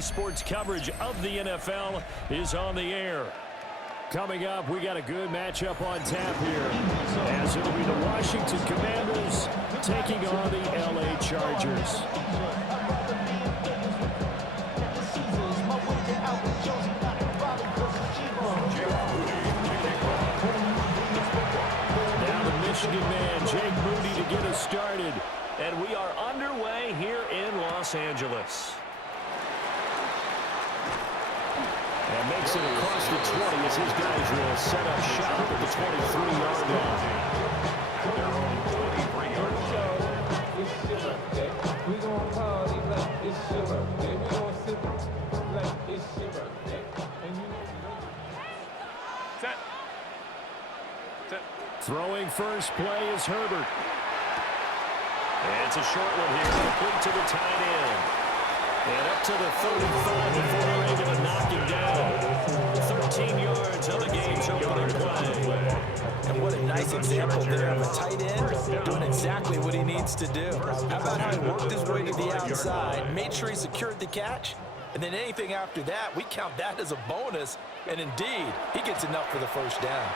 Sports coverage of the NFL is on the air. Coming up, we got a good matchup on tap here, as it'll be the Washington Commanders taking on the LA Chargers. Now the Michigan man, Jake Moody, to get us started. And we are underway here in Los Angeles. And makes it across the 20 as his guys will set up shop at the 23-yard line. Their own 23-yard line. Throwing first play is Herbert. And it's a short one here, complete to the tight end. And up to the 35 before they're able to knock him down. 13 yards on the game's opening play. And what a nice example there of a tight end doing exactly what he needs to do. How about how he worked his way to the outside, made sure he secured the catch, and then anything after that, we count that as a bonus. And indeed, he gets enough for the first down.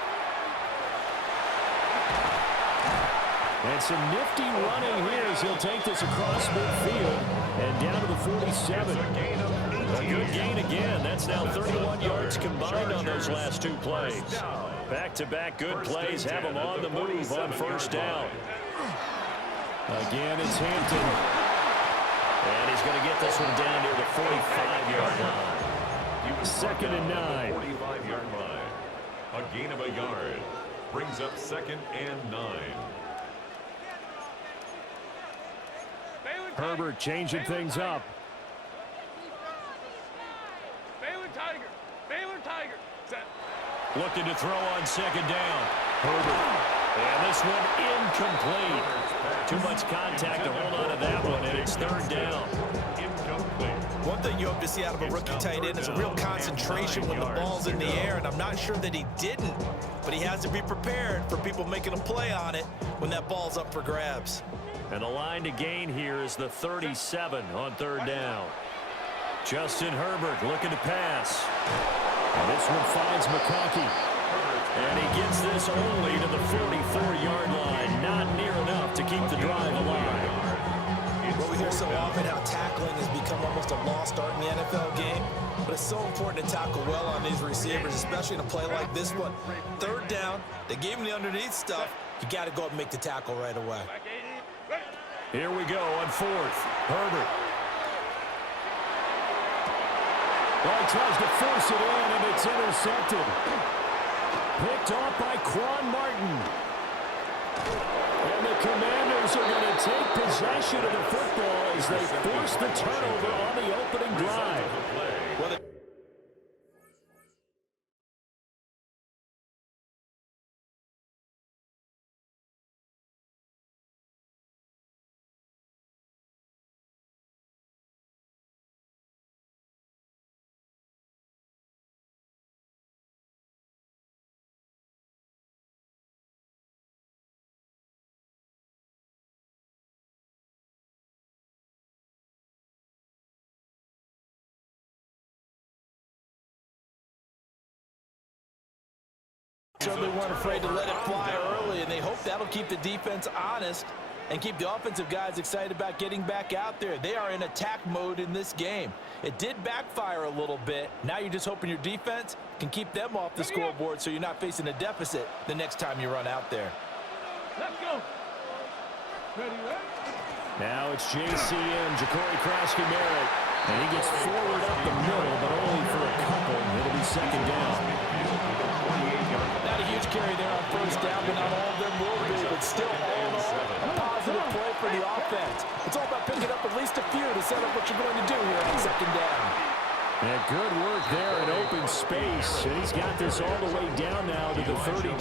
And some nifty running here as he'll take this across midfield and down to the 47. A good gain again. That's now 31 yards combined on those last two plays. Back-to-back good plays have him on the move on first down. Again, it's Hampton. And he's going to get this one down near the 45-yard line. 2nd and 9. 45-yard line. A gain of a yard. Brings up 2nd and 9. Herbert changing things up. Baylor Tiger. Set. Looking to throw on 2nd down. Herbert. And this one incomplete. Too much contact to hold on to that one, and it's 3rd down. One thing you hope to see out of a rookie tight end is a real concentration when the ball's in the air, and I'm not sure that he didn't, but he has to be prepared for people making a play on it when that ball's up for grabs. And the line to gain here is the 37 on 3rd down. Justin Herbert looking to pass. And this one finds McConkey. And he gets this only to the 44-yard line. Not near enough to keep the drive alive. Well, we hear so often how tackling has become almost a lost art in the NFL game. But it's so important to tackle well on these receivers, especially in a play like this one. 3rd down, they gave him the underneath stuff. You got to go up and make the tackle right away. Here we go on 4th. Herbert. Well, he tries to force it in, and it's intercepted. Picked off by Quan Martin. And the Commanders are going to take possession of the football as they force the turnover on the opening drive. Certainly weren't afraid to let it fly early, and they hope that'll keep the defense honest and keep the offensive guys excited about getting back out there. They are in attack mode in this game. It did backfire a little bit. Now you're just hoping your defense can keep them off the scoreboard so you're not facing a deficit the next time you run out there. Let's go. Ready, right? Now it's JCM, Ja'Cory Krosky-Merritt. And he gets forward up the middle, but only for a couple. It'll be 2nd down. Not a huge carry there on first down, but not all of them will be. But still, all in all, a positive play for the offense. It's all about picking up at least a few to set up what you're going to do here on 2nd down. And good work there in open space. And he's got this all the way down now to the 32.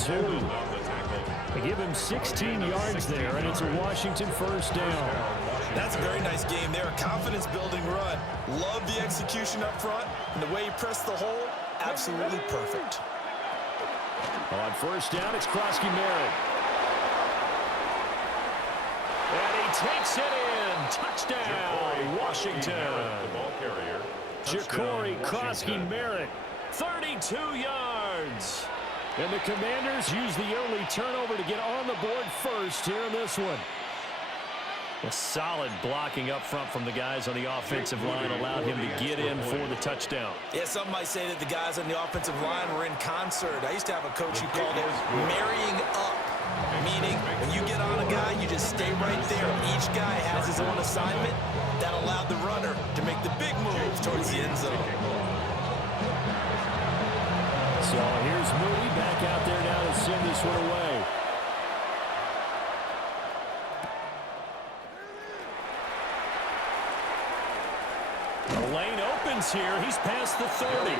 They give him 16 yards there, and it's a Washington first down. That's a very nice game there. A confidence-building run. Love the execution up front, and the way he pressed the hole, absolutely perfect. On first down, it's Krosky-Merritt. And he takes it in. Touchdown, Washington. Ja'Cory Krosky-Merritt. 32 yards. And the Commanders use the early turnover to get on the board first here in this one. A solid blocking up front from the guys on the offensive line allowed him to get in for the touchdown. Yeah, some might say that the guys on the offensive line were in concert. I used to have a coach who called it marrying up, meaning when you get on a guy, you just stay right there. Each guy has his own assignment. That allowed the runner to make the big move towards the end zone. So here's Moody back out there now to send this one away. The lane opens here. He's past the 30.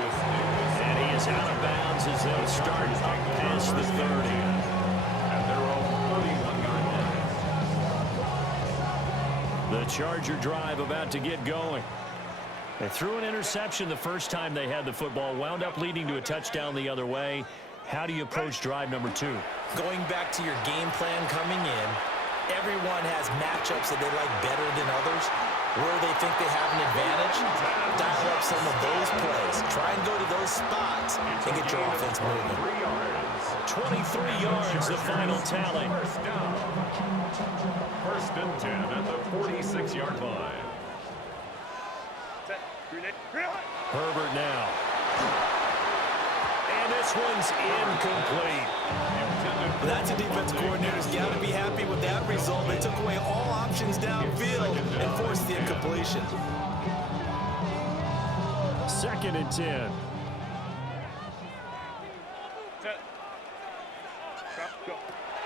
And he is out of bounds as they'll start up past the 30. And they're all 31 yards. The Charger drive about to get going. They threw an interception the first time they had the football, wound up leading to a touchdown the other way. How do you approach drive number 2? Going back to your game plan coming in, everyone has matchups that they like better than others. Where they think they have an advantage, dial up some of those plays. Try and go to those spots and get your offense moving. 23 yards, the final tally. First and 10 at the 46-yard line. Herbert now. And this one's incomplete. That's a defense coordinator's got to be happy with that result. They took away all options downfield and forced the incompletion. 2nd and 10.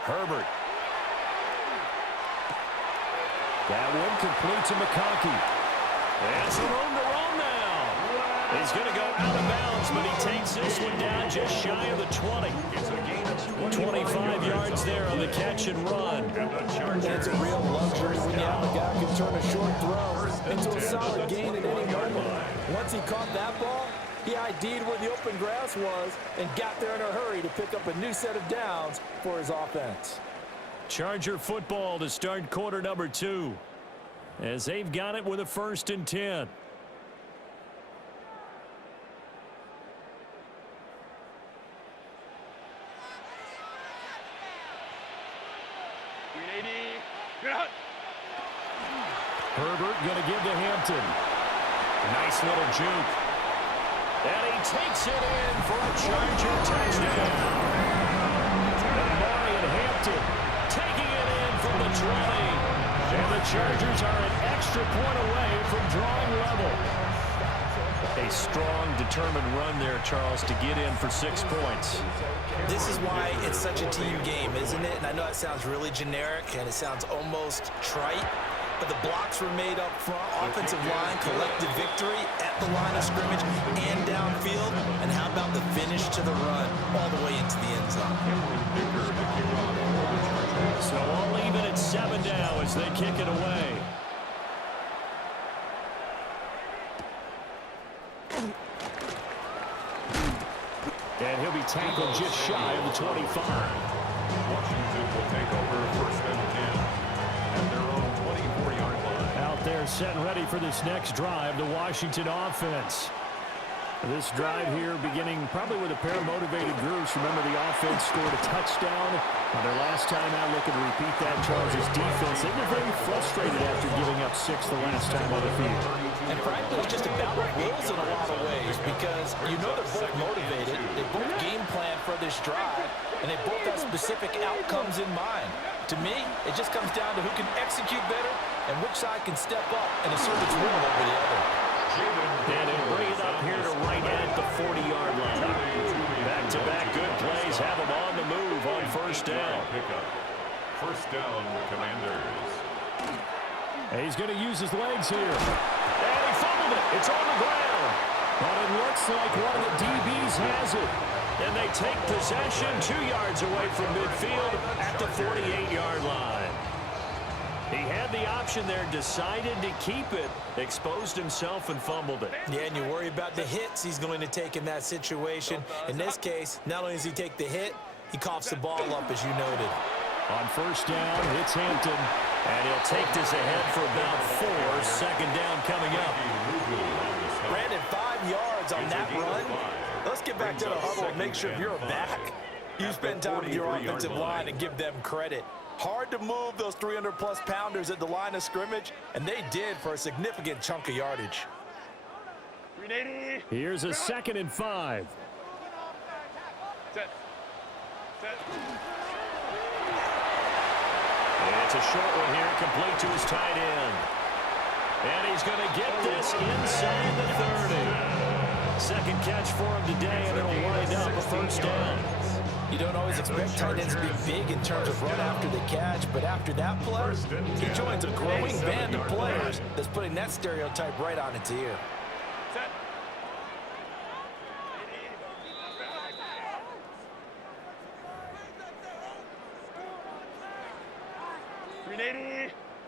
Herbert. That one complete to McConkey. And some room to run now. He's going to go out of bounds, but he takes this one down just shy of the 20. It's a gain of 25 yards there on the catch and run. That's a real luxury when you have a guy who can turn a short throw into a solid gain at any moment. Once he caught that ball, he ID'd where the open grass was and got there in a hurry to pick up a new set of downs for his offense. Charger football to start quarter number 2. As they've got it with a 1st and 10. Herbert going to give to Hampton. Nice little juke. And he takes it in for a Charger touchdown. Marion Hampton taking it in from the 20. And the Chargers are an extra point away from drawing level. A strong, determined run there, Charles, to get in for 6 points. This is why it's such a team game, isn't it? And I know it sounds really generic and it sounds almost trite, but the blocks were made up front. Offensive line, collective victory at the line of scrimmage and downfield. And how about the finish to the run all the way into the end zone? So all even at 7 now as they kick it away. And he'll be tackled just shy of the 25. Washington will take over 1st and 10 at their own 24-yard line. Out there set and ready for this next drive, the Washington offense. This drive here beginning probably with a pair of motivated groups. Remember, the offense scored a touchdown on their last time out. Looking to repeat that. Chargers defense, they were very frustrated after giving up 6 the last time on the field. And frankly, it's just a battle of wills in a lot of ways because you know they're both motivated. They both game plan for this drive, and they both have specific outcomes in mind. To me, it just comes down to who can execute better and which side can step up and assert its will over the other. And he'll bring it up here to right at the 40-yard line. Back-to-back good plays have him on the move on 1st down. First down, Commanders. And he's going to use his legs here. And he fumbled it. It's on the ground. But it looks like one of the DBs has it. And they take possession 2 yards away from midfield at the 48-yard line. He had the option there, decided to keep it, exposed himself and fumbled it. Yeah, and you worry about the hits he's going to take in that situation. In this case, not only does he take the hit, he coughs the ball up, as you noted. On 1st down, it's Hampton, and he'll take this ahead for about 4. 2nd down coming up. Brandon, 5 yards on that run. Let's get back to the huddle and make sure if you're a back, you spend time with your offensive line and give them credit. Hard to move those 300-plus pounders at the line of scrimmage, and they did for a significant chunk of yardage. Here's a 2nd and 5. Set. And it's a short one here, complete to his tight end. And he's going to get this inside the 30. Second catch for him today, and it'll wind up a first down. You don't always expect tight ends to be big in terms of run after the catch, but after that play, he joins a growing band of players that's putting that stereotype right on its ear. Set.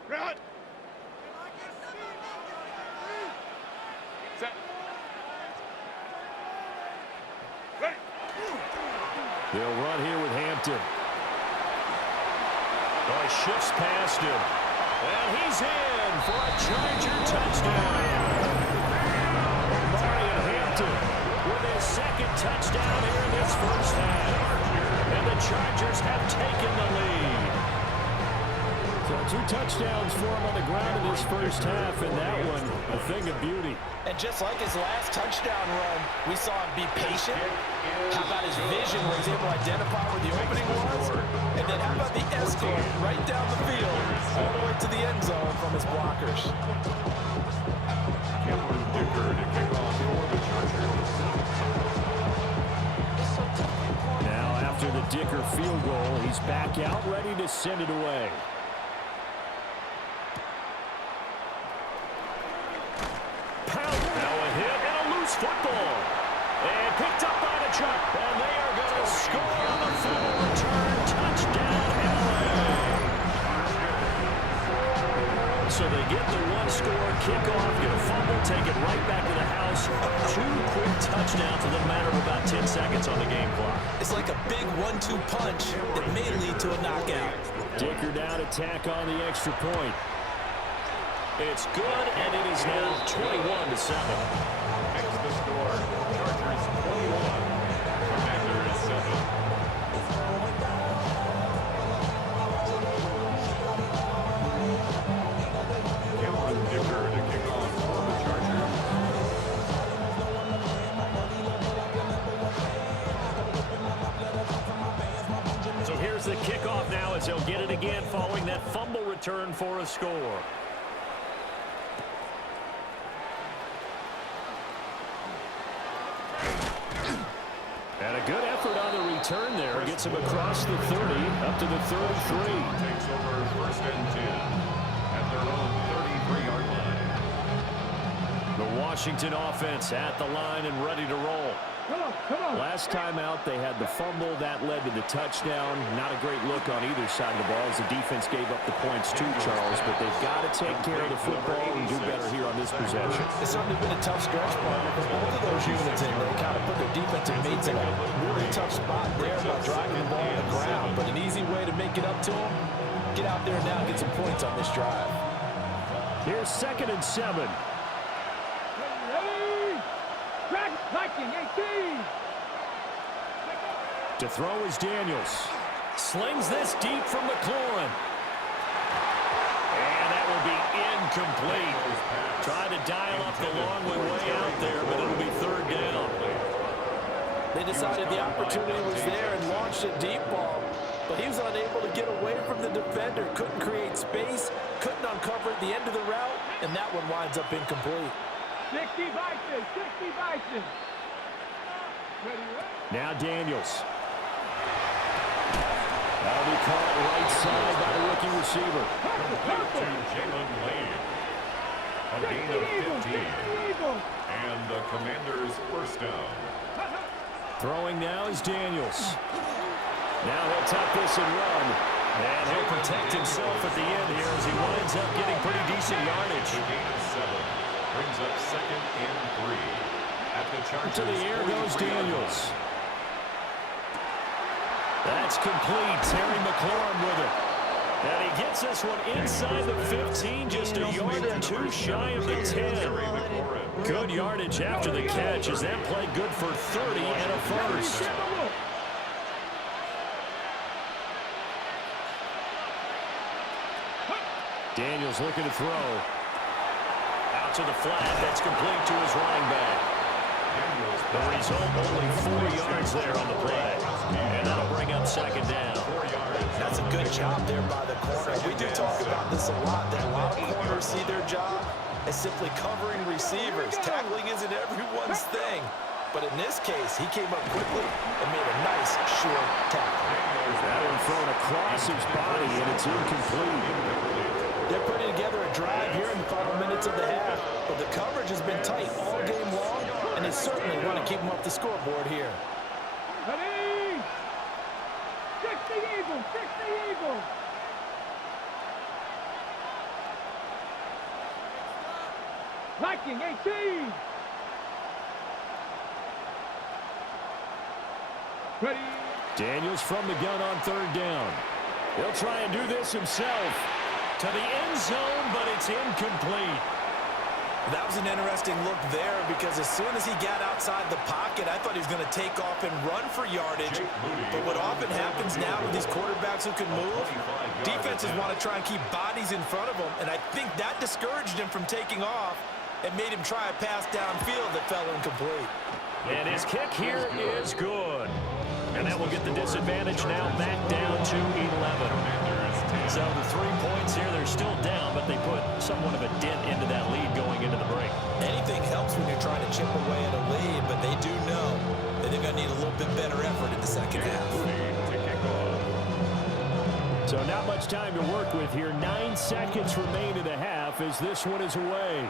Run. Set. Ready. They'll run here with Hampton. Oh, he shifts past him. And he's in for a Charger touchdown. Marion Hampton with his 2nd touchdown here in this first half. And the Chargers have taken the lead. So 2 touchdowns for him on the ground in this first half, and that one a thing of beauty. And just like his last touchdown run, we saw him be patient. How about his vision where he's able to identify where the opening was? And then how about the escort right down the field all the way to the end zone from his blockers? Cameron Dicker to kick off for the Chargers. Now after the Dicker field goal, he's back out ready to send it away. Football. And picked up by the truck. And they are going to score on the full return. Touchdown, LA. So they get the 1-score kickoff, get a fumble, take it right back to the house. 2 quick touchdowns within a matter of about 10 seconds on the game clock. It's like a big 1-2 punch that may lead to a knockout. Dicker down, attack on the extra point. It's good, and it is now 21-7. The score, Chargers 21, Commanders 7. Cameron Dicker to kick off for the Chargers. So here's the kickoff now as he'll get it again following that fumble return for a score. And a good effort on the return there. Gets him across the 30, up to the 33. Takes over 1st and 10 at their own 33-yard line. The Washington offense at the line and ready to roll. Come on. Last time out, they had the fumble. That led to the touchdown. Not a great look on either side of the ball as the defense gave up the points too, Charles. But they've got to take care of the football and do better here on this possession. It's certainly been a tough stretch, partner, for both of those units in. They kind of put their defensive mates in a really tough spot there by driving the ball on the ground. But an easy way to make it up to them, get out there now and get some points on this drive. Here's 2nd and 7. Ready. Track Viking 18. To throw is Daniels. Slings this deep from McLaurin. And that will be incomplete. Trying to dial up the long way out there, but it'll be 3rd down. They decided the opportunity was there and launched a deep ball, but he was unable to get away from the defender. Couldn't create space, couldn't uncover at the end of the route, and that one winds up incomplete. 60 Vikings. 60 Vikings. Ready. Now Daniels. That'll be caught right side by the rookie receiver. To Jalen Lane. A gain of 15. And the Commanders' first down. Throwing now is Daniels. Now he'll tuck this and run. And he'll protect himself at the end here as he winds up getting pretty decent yardage. The gain of 7. Brings up 2nd and 3. At the Chargers. To the air goes Daniels. That's complete. Terry McLaurin with it. And he gets this one inside the 15, just a yard or two shy of the 10. Good yardage after the catch as that play good for 30 and a first. Daniels looking to throw. Out to the flat. That's complete to his running back. The result, only 4 yards there on the play. And that'll bring up second down. That's a good job there by the corner. We do talk about this a lot, that a lot of corners see their job as simply covering receivers. Tackling isn't everyone's thing. But in this case, he came up quickly and made a nice, short tackle. That one thrown across his body, and it's incomplete. They're putting together a drive here in the final minutes of the half. But the coverage has been tight all game long, and they certainly want to keep them up the scoreboard here. Ready? 60 Eagles, 60 Eagles. Viking 18. Ready? Daniels from the gun on third down. He'll try and do this himself. To the end zone, but it's incomplete. That was an interesting look there because as soon as he got outside the pocket, I thought he was going to take off and run for yardage. But what often happens now with these quarterbacks who can move, defenses want to try and keep bodies in front of them, and I think that discouraged him from taking off and made him try a pass downfield that fell incomplete. And his kick here is good. And that will get the disadvantage now back down to 11. So the 3 points here, they're still down, but they put somewhat of a dent into that lead going into the break. Anything helps when you're trying to chip away at a lead, but they do know that they're going to need a little bit better effort in the second half. So not much time to work with here. 9 seconds remain in the half as this one is away.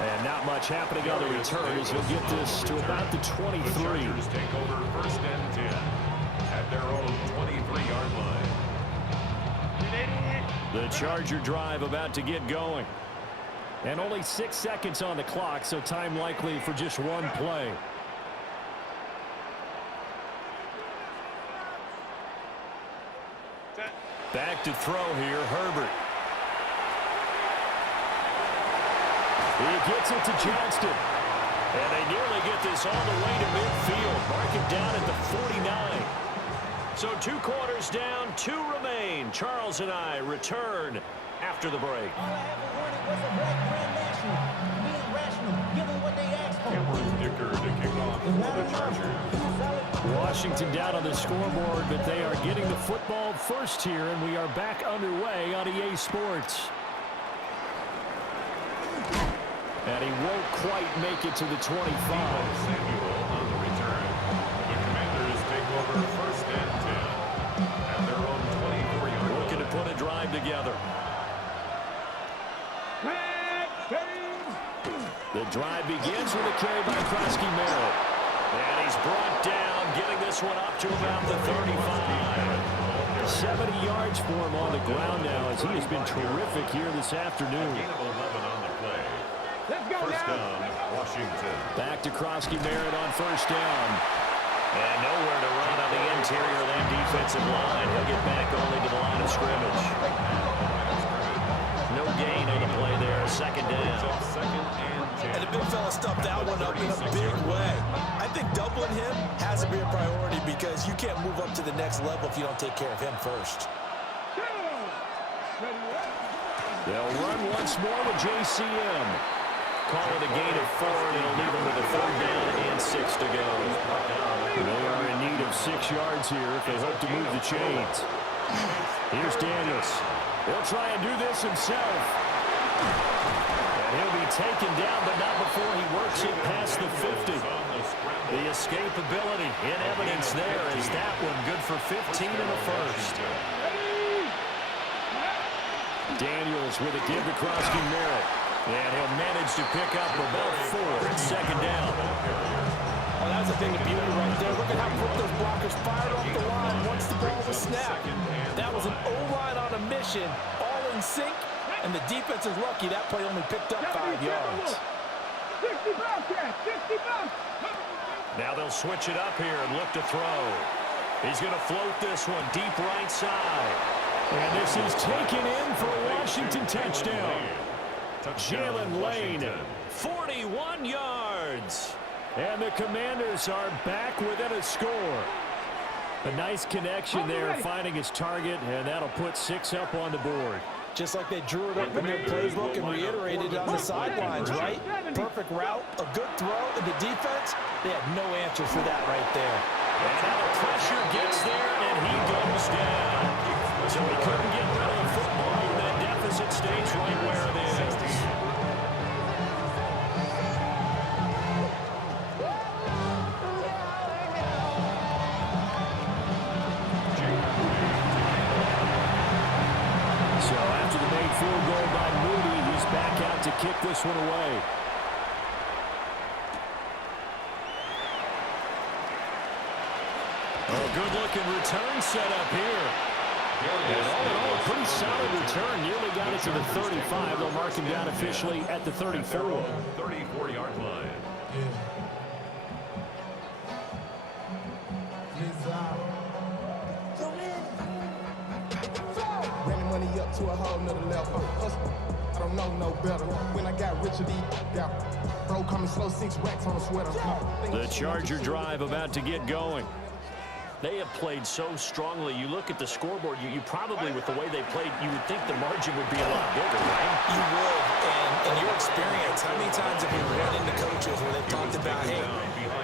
And not much happening on the return as he'll get this to about the 23. The Chargers take over first and 10 at their own 23-yard line. The Charger drive about to get going. And only 6 seconds on the clock, so time likely for just one play. Back to throw here, Herbert. He gets it to Johnston. And they nearly get this all the way to midfield. Mark it down at the 49. So 2 quarters down, 2 remain. Charles and I return after the break. All I ever wanted was a black Grand National. Being rational, giving what they asked for. Cameron Dicker to kick off for the Chargers. Washington down on the scoreboard, but they are getting the football first here, and we are back underway on EA Sports. And he won't quite make it to the 25. Samuel on the return. The Commanders take over first and 10 at their own 24-yard line. Looking to put a drive together. The drive begins with a carry by Krosky-Merritt. And he's brought down, getting this one up to about the 35. 70 yards for him on the ground now as he has been terrific here this afternoon. Gain of 11 on the play. First down, Washington. Back to Krosky-Merritt on first down. And nowhere to run on the interior of that defensive line. He'll get back only to the line of scrimmage. No gain on the play there. Second down. And the big fella stuffed that one up in a big way. I think doubling him has to be a priority because you can't move up to the next level if you don't take care of him first. They'll run once more with JCM. Call it a gain of 4, and it'll leave them with a third down and 6 to go. They are in need of 6 yards here if they hope to move the chains. Here's Daniels. He'll try and do this himself. And he'll be taken down, but not before he works it past the 50. The escapability in evidence there is that one good for 15 in the first. Daniels with a give to Krosky-Merritt. And he'll manage to pick up about 4. Second down. Oh, that's a thing of beauty right there. Look at how quick those blockers fired off the line once the ball was snapped. That was an O-line on a mission, all in sync, and the defense is lucky that play only picked up 5 yards. 60 Bobcats, 60 Bobcats. Now they'll switch it up here and look to throw. He's going to float this one deep right side. And this is taken in for a Washington touchdown. Jalen Lane, 41 yards. And the Commanders are back within a score. A nice connection there, finding his target, and that'll put 6 up on the board. Just like they drew it up in their playbook and reiterated it on the sidelines, right? Perfect route, a good throw, and the defense, they had no answer for that right there. And now the pressure gets there, and he goes down. So he couldn't get rid of the football, and that deficit stays right where it is. So after the made field goal by Moody, he's back out to kick this one away. Good-looking return set up here. And all in all, a pretty solid return. Nearly got it to the 35. They'll mark him down officially at the 34. 34-yard line. Running money up to a whole nother level. I don't know no better. When I got Richard E. got bro coming slow, 6 racks on a sweater. The Charger drive about to get going. They have played so strongly. You look at the scoreboard, you probably, with the way they played, you would think the margin would be a lot bigger, right? You would, and in your experience, how many times have you run into coaches where they've talked about, hey,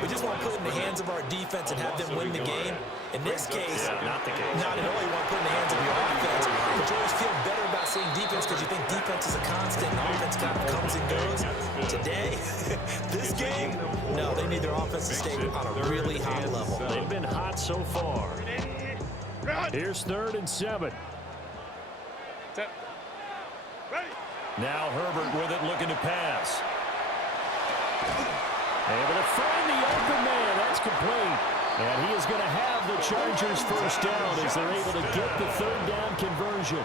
we just want to put it in the hands of our defense and have them win the game? In this case, not the case. Not at all. You want to put it in the hands of your offense, but you always feel better about saying defense because you think defense is a constant and offense kind of comes and goes. Today, this game, no, they need their offense to stay on a really high level. They've been hot so far. Here's 3rd and 7. Now Herbert with it, looking to pass. Able to find the open man. That's complete. And he is going to have the Chargers first down as they're able to get the 3rd down conversion.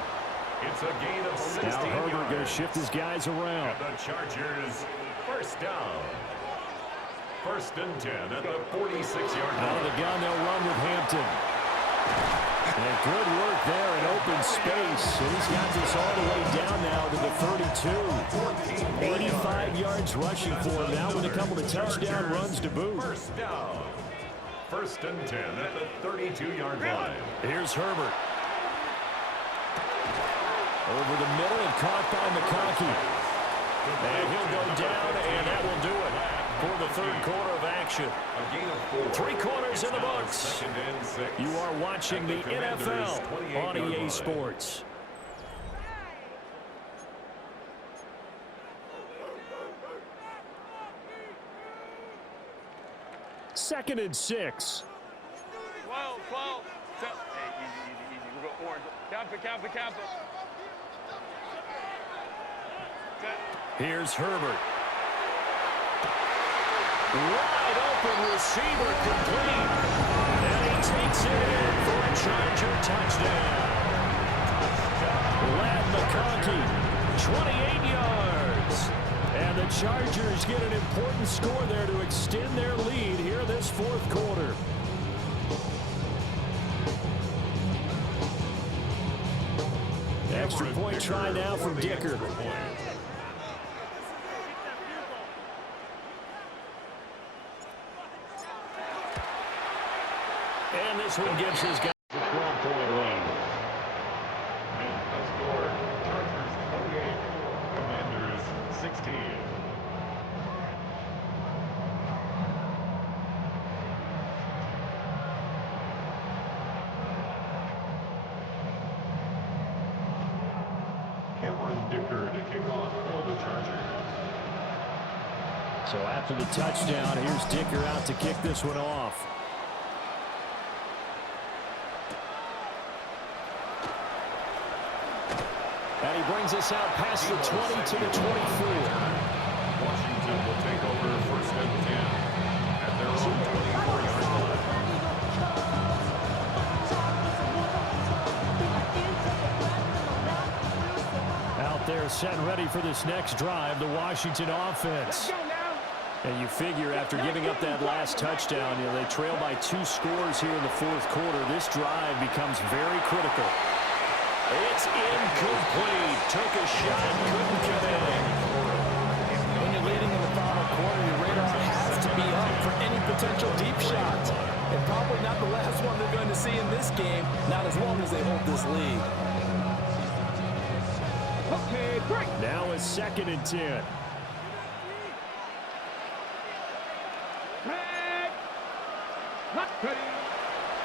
It's a gain of 16 Now Herbert yards. going to shift his guys around. And the Chargers first down. 1st and 10 at the 46-yard line. Out of the gun, they'll run with Hampton. And good work there in open space. And he's got this all the way down now to the 32. 85 yards rushing for him now with a couple of touchdown runs to boot. First down. 1st and 10 at the 32-yard line. Here's Herbert. Over the middle and caught by McConkey. And he'll go down, and that will do it for the 3rd quarter of action. A gain of 4. 3 quarters in the books. 2nd and 6. You are watching the NFL on EA Sports. Second and 6. 12. Hey, easy. We'll go orange. Camp it. Here's Herbert. Wide open receiver complete. And he takes it in for a Charger touchdown. Lad McConkey, 28 yards. And the Chargers get an important score there to extend their lead here this 4th quarter. Extra point try now from Dicker. And this one gives his guys a 12-point lead. And the score, Chargers 28, Commanders 16. Cameron Dicker to kick off for the Chargers. So after the touchdown, here's Dicker out to kick this one off. And he brings us out past the 20 to the 24. Washington will take over 1st and 10 at their own 24-yard line. Out there set and ready for this next drive, the Washington offense. And you figure after giving up that last touchdown, they trail by 2 scores here in the fourth quarter. This drive becomes very critical. It's incomplete. Took a shot, couldn't connect. When you're leading in the final quarter, your radar has to be up for any potential deep shots. And probably not the last one they're going to see in this game, not as long as they hold this lead. Okay, break. Now it's 2nd and 10.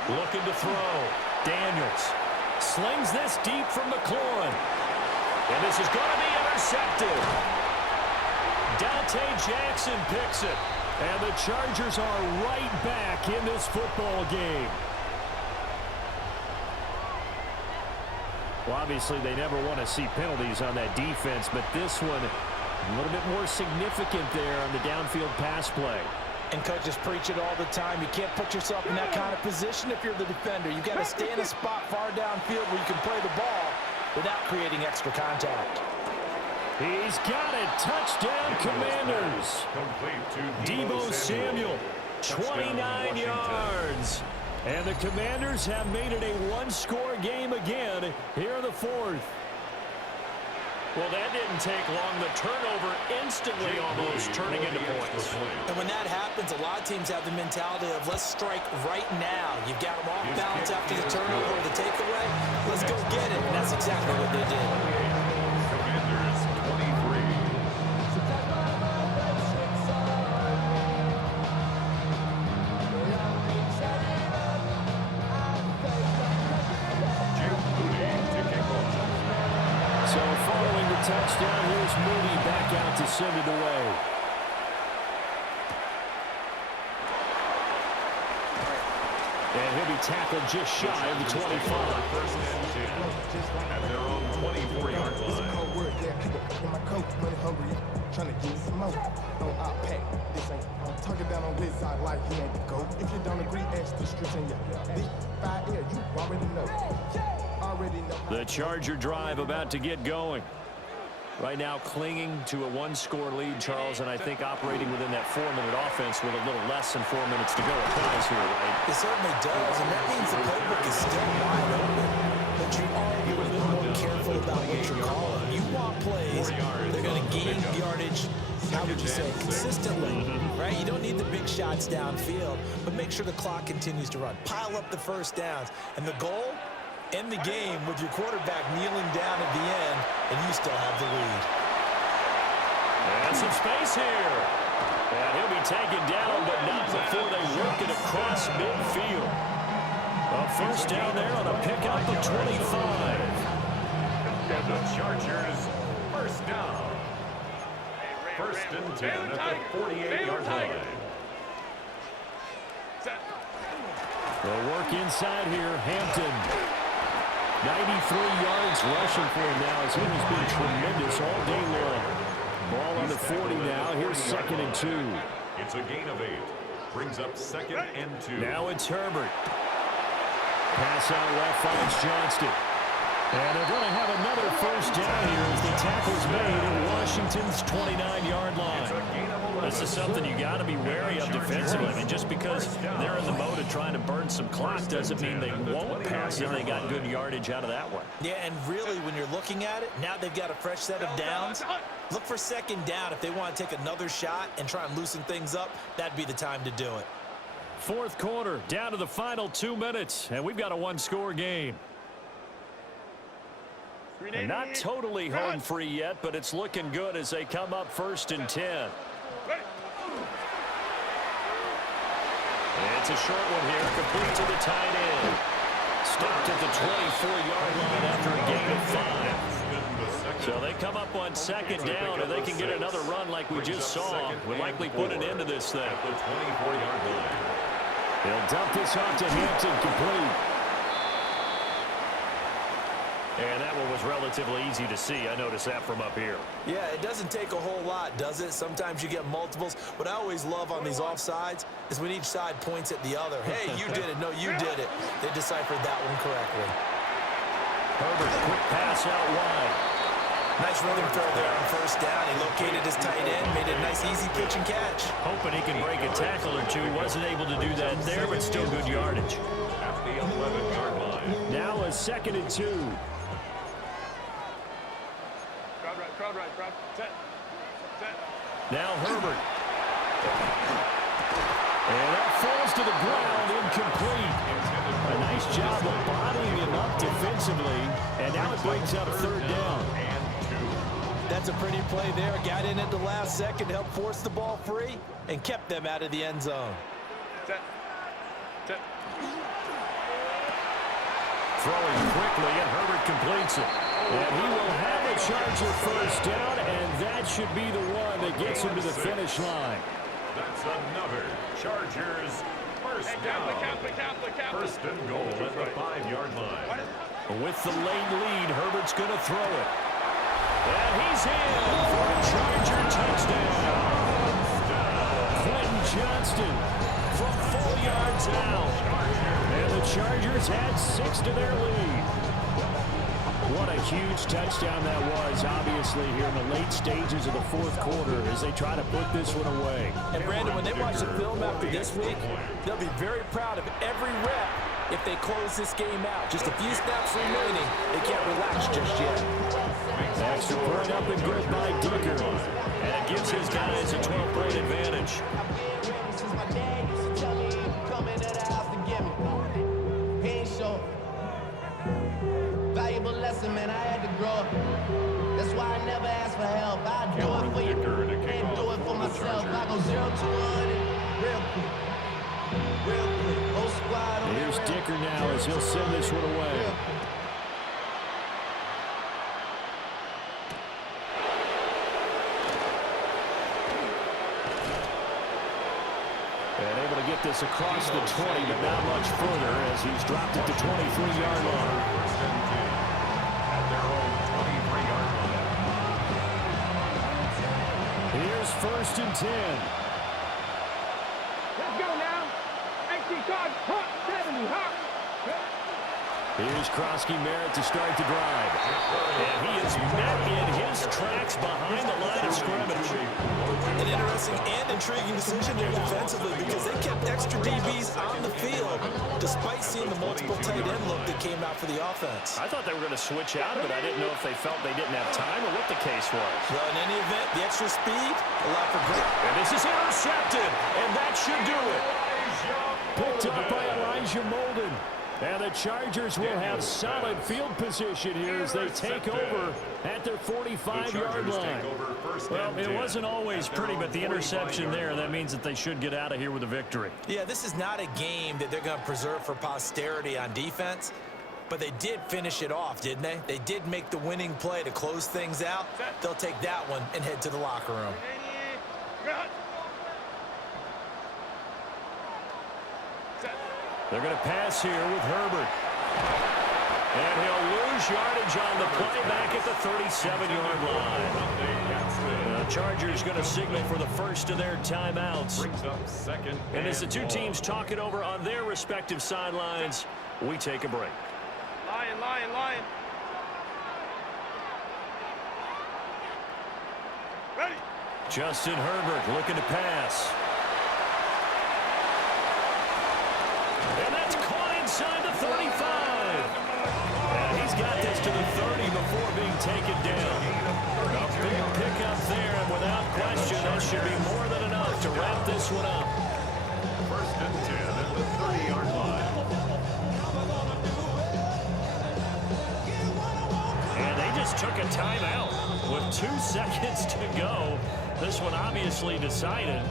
Looking to throw. Daniels slings this deep from McLaurin. And this is going to be intercepted. Dante Jackson picks it. And the Chargers are right back in this football game. Well, obviously, they never want to see penalties on that defense, but this one a little bit more significant there on the downfield pass play. And coaches preach it all the time. You can't put yourself in that kind of position if you're the defender. You've got to stay in a spot far downfield where you can play the ball without creating extra contact. He's got it. Touchdown, Commanders. Deebo Samuel, 29 yards. And the Commanders have made it a one-score game again here in the fourth. Well, that didn't take long. The turnover instantly almost turning into points. And when that happens, a lot of teams have the mentality of let's strike right now. You've got them off balance after the turnover or the takeaway. Let's go get it. And that's exactly what they did. Commanders 23. So following the touchdown, here's Moody back out to send it away. And he'll be tackled just shy of the 25. First and 10 at their own 24-yard line. Cold word, yeah, people in my coat, money hungry, trying to give me some more. No, I'll pack. This ain't, I'm talking down on his side like he ain't the GOAT. If you don't agree, ask the streets and yeah. This 5 years, you already know. The Charger drive about to get going. Right now clinging to a one-score lead, Charles, and I think operating within that 4-minute offense with a little less than 4 minutes to go applies here, right? It certainly does, and that means the playbook is still wide open. But you are a little bit more careful about what you're calling. You want plays, they're going to gain yardage, how would you say, consistently, right? You don't need the big shots downfield, but make sure the clock continues to run. Pile up the first downs, and the goal? End the game with your quarterback kneeling down at the end, and you still have the lead. And some space here. And he'll be taken down, but not before they work it across midfield. A first down there on a pickup of 25. And the Chargers first down. First and 10 at the 48-yard line. They'll work inside here. Hampton. 93 yards rushing for him now as he has been tremendous all day long. Ball on the 40 now. Here's 2nd and 2. It's a gain of 8. Brings up 2nd and 2. Now it's Herbert. Pass out left finds Johnston. And they're going to have another first down here as the tackle's made at Washington's 29-yard line. This is something you got to be wary of defensively. I mean, just because they're in the mode of trying to burn some clock doesn't mean they won't pass if they got good yardage out of that one. Yeah, and really, when you're looking at it, now they've got a fresh set of downs. Look for 2nd down. If they want to take another shot and try and loosen things up, that'd be the time to do it. Fourth quarter, down to the final 2 minutes, and we've got a one-score game. And not totally home free yet, but it's looking good as they come up 1st and 10. It's a short one here, complete to the tight end. Stopped at the 24-yard line after a gain of 5. So they come up on 2nd down, and they can get another run like we just saw. We'll likely put an end to this thing. At the 24-yard line. They'll dump this off to Hampton, complete. And that one was relatively easy to see. I noticed that from up here. Yeah, it doesn't take a whole lot, does it? Sometimes you get multiples. What I always love on these offsides is when each side points at the other. Hey, you did it. No, you did it. They deciphered that one correctly. Herbert, quick pass out wide. Nice rhythm throw there on first down. He located his tight end, made a nice easy pitch and catch. Hoping he can break a tackle or two. Wasn't able to do that there, but still good yardage. At the 11-yard line. Now a 2nd and 2. Crowd right. Set. Now Herbert. And that falls to the ground, incomplete. A nice job of bodying him up defensively. And now it brings up 3rd down. That's a pretty play there. Got in at the last second, helped force the ball free, and kept them out of the end zone. Set. Throwing quickly, and Herbert completes it. And he will have a Charger first down, and that should be the one that gets him to the finish line. That's another Chargers first down. First and goal at the 5-yard line. With the late lead, Herbert's going to throw it. And he's in for a Charger touchdown. Quentin Johnston from 4 yards out. And the Chargers had 6 to their lead. What a huge touchdown that was, obviously, here in the late stages of the 4th quarter as they try to put this one away. And, Brandon, when they watch the film after this week, they'll be very proud of every rep if they close this game out. Just a few snaps remaining. They can't relax just yet. Extra point up and good by Dicker. And it gives his guys a 12-point advantage. Since my dad used to tell me he would come into the house to get me. He ain't show. Valuable lesson, man. I had to grow up. That's why I never ask for help. I do it for you and do it for myself. I go 0 to 100 real quick. Real quick. Whole squad on Here's Dicker now as he'll send this one away. And able to get this across the 20, but not much further as he's dropped it to 23-yard line. First and 10 at their own 23-yard line. Here's 1st and 10. Let's go now. 18 cards, hot, 70, hot. Here's Krosky Merritt to start the drive. And he is met in his tracks behind the line of scrimmage. An interesting and intriguing decision there defensively because they kept extra DBs on the field despite seeing the multiple tight end look that came out for the offense. I thought they were going to switch out, but I didn't know if they felt they didn't have time or what the case was. Well, in any event, the extra speed allowed for great. And this is intercepted, and that should do it. Picked up by Elijah Molden. And the Chargers will have solid field position here as they take over at their 45-yard line. Well, it wasn't always pretty, but the interception there, that means that they should get out of here with a victory. Yeah, this is not a game that they're going to preserve for posterity on defense, but they did finish it off, didn't they? They did make the winning play to close things out. They'll take that one and head to the locker room. They're going to pass here with Herbert. And he'll lose yardage on the play back at the 37-yard line. The Chargers going to signal for the first of their timeouts. Brings up 2nd And as the two teams talk it over on their respective sidelines, we take a break. Lion. Ready. Justin Herbert looking to pass. And that's caught inside the 35. And he's got this to the 30 before being taken down. A big pickup there, and without question, that should be more than enough to wrap this one up. First and 10 at the 30-yard line. And they just took a timeout with 2 seconds to go. This one obviously decided.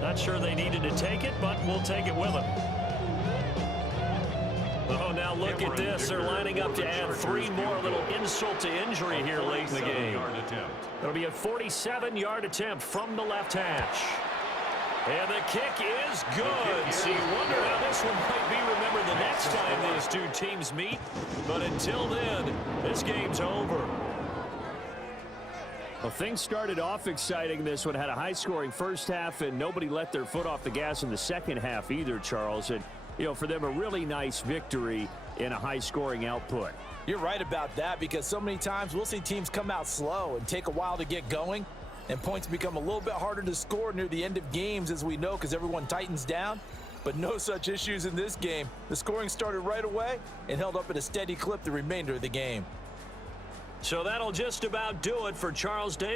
Not sure they needed to take it, but we'll take it with them. Oh, now look at this. They're lining up to add 3 more. A little insult to injury here late in the game. It'll be a 47-yard attempt from the left hash. And the kick is good. So you wonder how this one might be remembered the next time these two teams meet. But until then, this game's over. Well, things started off exciting. This one had a high-scoring first half, and nobody let their foot off the gas in the second half either, Charles. And, you know, for them, a really nice victory in a high-scoring output. You're right about that, because so many times we'll see teams come out slow and take a while to get going, and points become a little bit harder to score near the end of games, as we know, because everyone tightens down. But no such issues in this game. The scoring started right away and held up at a steady clip the remainder of the game. So that'll just about do it for Charles Davis.